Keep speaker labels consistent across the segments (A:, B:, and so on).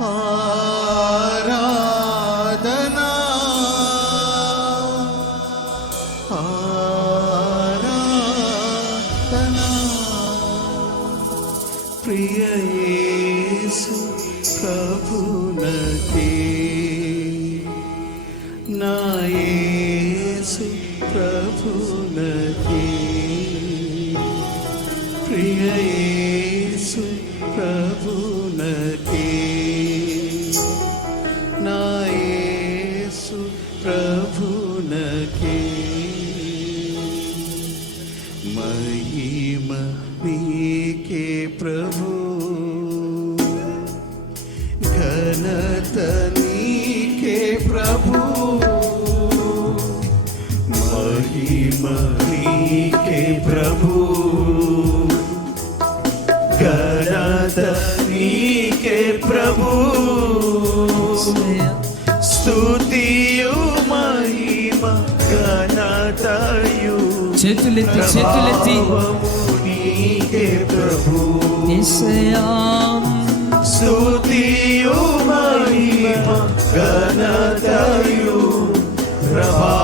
A: ఆరాధనా. ఆరాధనా. ప్రియ యేసు ప్రభునకే. నా యేసు ప్రభునకే. ప్రియ యేసు ప్రభునకే. నా మహిమ నీకే ప్రభు. ఘనత నీకే ప్రభు. స్తుతియు మహిమ ఘనతయు.
B: చేతులెత్తి చేతులెత్తి.
A: నీకే ప్రభు.
B: యేసయ్యా
A: స్తుతియు మహిమ ఘనతయు. ప్రభావము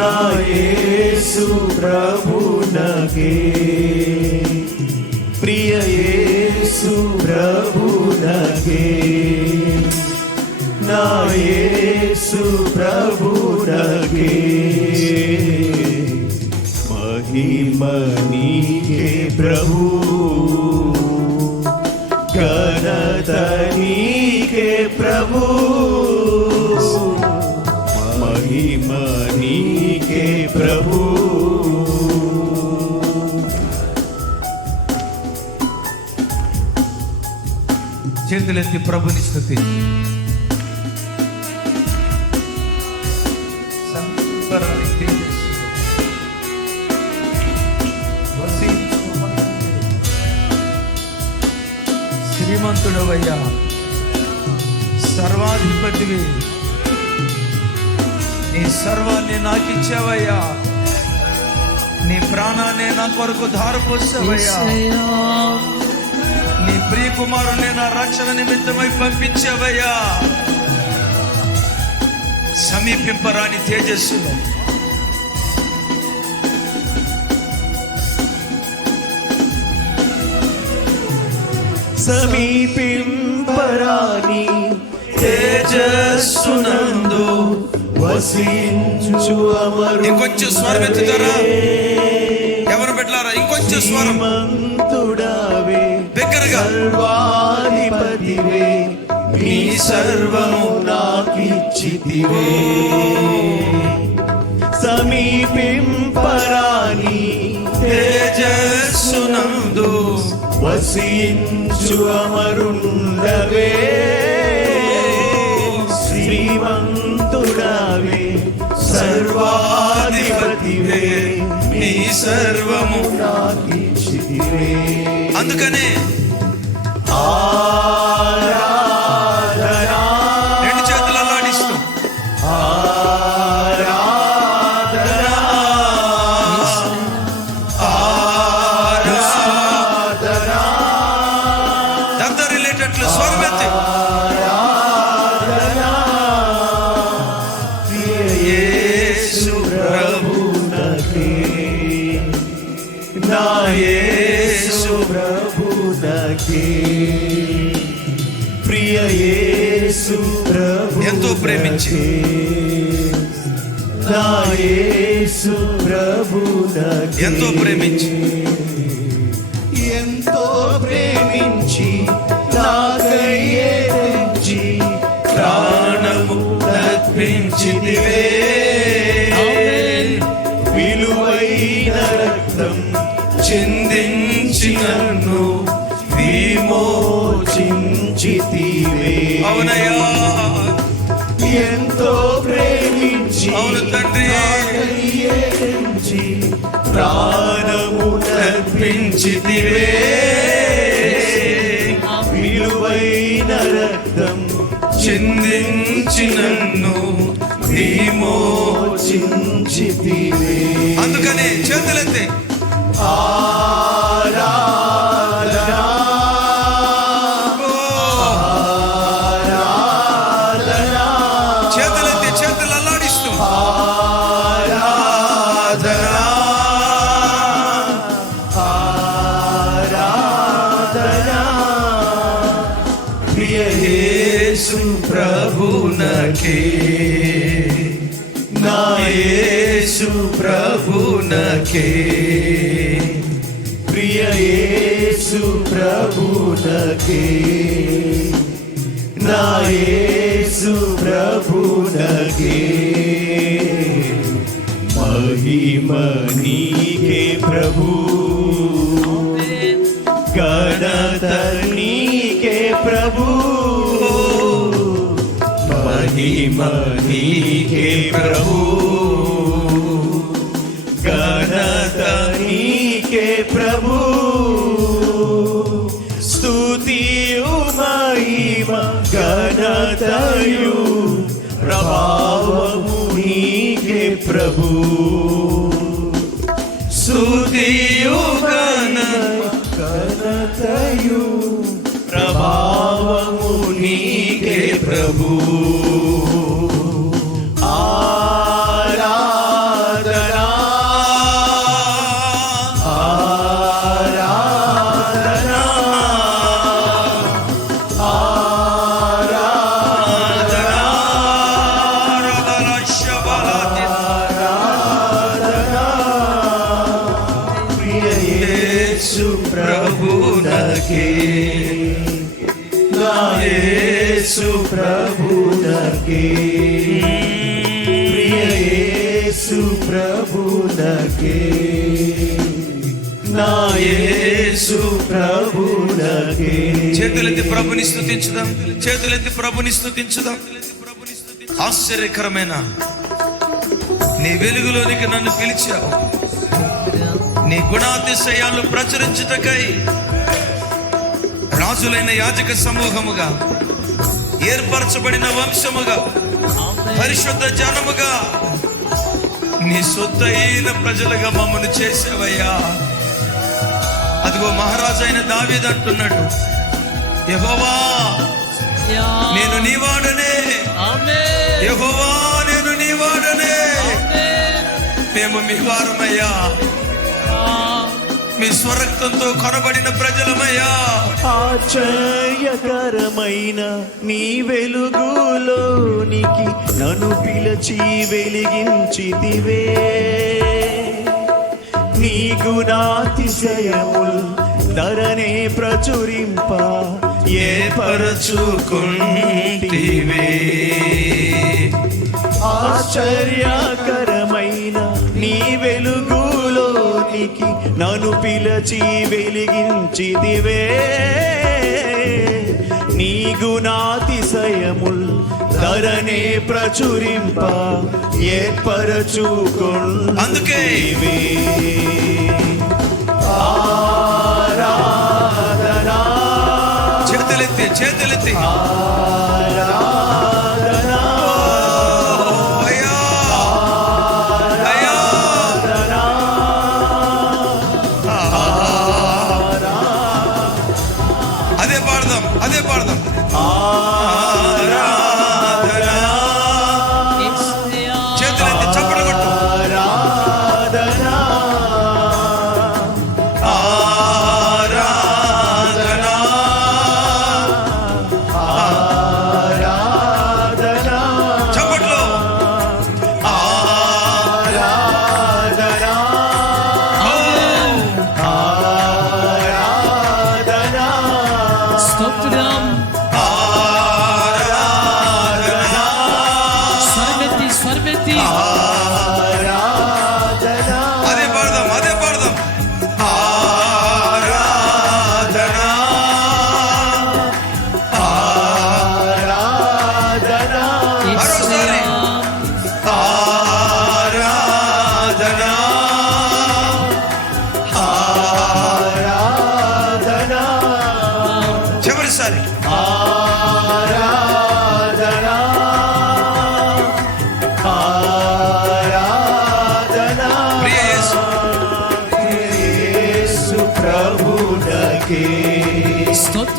A: యేసు ప్రభునకే నా యేసు ప్రభునకే ప్రియ యేసు ప్రభునకే నా యేసు ప్రభునకే మహిమ ప్రభు. ఘనత ప్రభు.
C: చేతులెత్తి ప్రభుని స్థుతి సంబరాన్ని తేజస్సు. శ్రీమంతుడవయ్యా సర్వాధిపతివి. నీ సర్వాన్ని నాకిచ్చావయ్యా. నీ ప్రాణాన్ని నా కొరకు ధారపోసావయ్యా.
B: యేసయ్యా
C: నీ రక్షణ నిమిత్తమై పంపించావయ్యా. సమీపింపరాని తేజస్సులో
A: సమీపింపరాని తేజస్సునందు వసించు అమరు
C: ఇంకొంచెం స్వరం ఎత్తుతారా? ఎవరు పెట్టారా? ఇంకొంచెం స్వరం.
A: మంతుడవే సర్వము నాకిచ్చితివే సమీపింపరాని
C: తేజస్సునందు
A: వసించు అమరుండవే. శ్రీమంతుడవే సర్వాధిపతివే
C: నీ సర్వము
A: నాకిచ్చితివే
C: అందుకనే
A: ఆరాధనా
C: ఎంతో ప్రేమించి. ఎంతో ప్రేమించి.
A: ప్రాణమునర్పించితివే విలువైన రక్తం
C: చిందించి నన్ను
A: విమోచించితివే.
C: అందుకని చేతులెత్తి.
A: ఆరాధనా యేసు ప్రభునకే. ప్రియ యేసు ప్రభునకే. నా యేసు ప్రభునకే. మహిమ నీకే ప్రభు. గణత నీకే ప్రభు. మహిమ నీకే ప్రభు. ప్రభు. స్తుతియు మహిమ గణతయు ప్రభునకే. ప్రియ ప్రభునకే. నా యేసు ప్రభునకే.
C: చేతులెత్తి ప్రభుని స్థుతించుదాం చేతులెత్తి ప్రభుని స్థుతించుదాం ఆశ్చర్యకరమైన నీ వెలుగులోనికి నన్ను పిలిచావు. నీ గుణాతిశయాలు ప్రచురించుటకై రాజులైన యాజక సమూహముగా ఏర్పరచబడిన వంశముగా పరిశుద్ధ జనముగా. నీ సొత్తైన ప్రజలుగా మమ్మను చేసావయ్యా అదిగో మహారాజు అయిన దావీదు అంటున్నాడు యెహోవా నేను నీవాడనే యెహోవా నేను నీవాడనే మేము మీ వారమయ్యా. మీ స్వరక్తంతో కొనబడిన ప్రజలమయ్యా.
A: ఆశ్చర్యకరమైన నీ వెలుగులోనికి నన్ను పిలిచి వెలిగించితివే. నీ గుణాతిశయముల్ ధరనే ప్రచురింప ఏ
C: పరచుకుంటివే.
A: ఆశ్చర్యకరమైన నీ వెలుగులోనికి నన్ను పిలచి వెలిగించిదివే నీ గుణాతిశయముల్ ధరనే ప్రచురింప ఏర్పరచుకొంటివే
C: అందుకే
A: ఆరాధనా
C: చేతులెత్తి చేతులెత్తి.
A: ఆరాధనా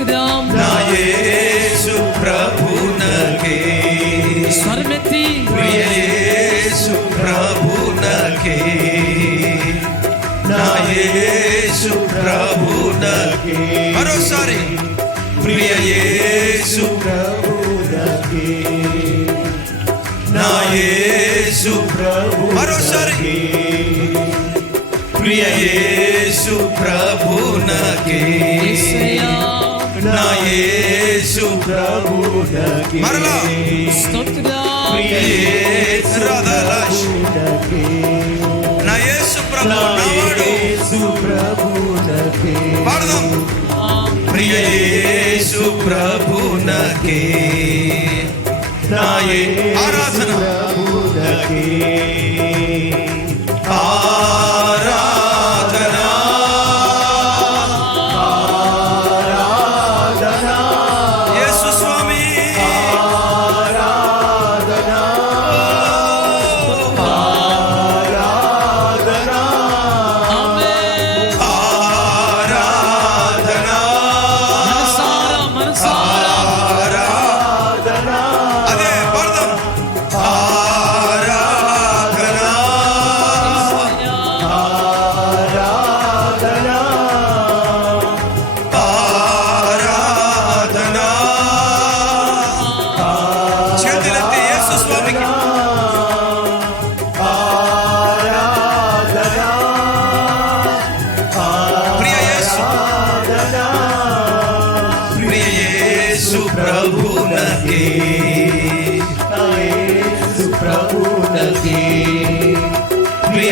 B: స్తోత్రం
C: నా యేసు ప్రభునకే.
B: స్వరమెత్తి
C: ప్రియ యేసు ప్రభునకే. నా యేసు ప్రభునకే. మరోసారి. ప్రియ యేసు
A: ప్రభునకే.
C: నా యేసు
A: ప్రభు
C: మరోసారి. ప్రియ యేసు ప్రభునకే. నా యేసు
A: ప్రభునకే
C: మరలా.
A: ప్రభునకే
C: నా యేసు ప్రభు నావాడు
A: యేసు ప్రభునకే
C: పాడదాం. ప్రియ యేసు ప్రభునకే నా ఆరాధన. ఆరాధన యేసు స్వామికి
A: ఆరాధనా
C: ప్రియ యేసు
A: ఆరాధనా
C: ప్రియ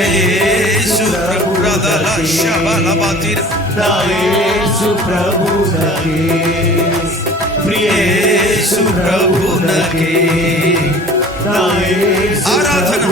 C: యేసు ప్రభునకే ఆరాధన.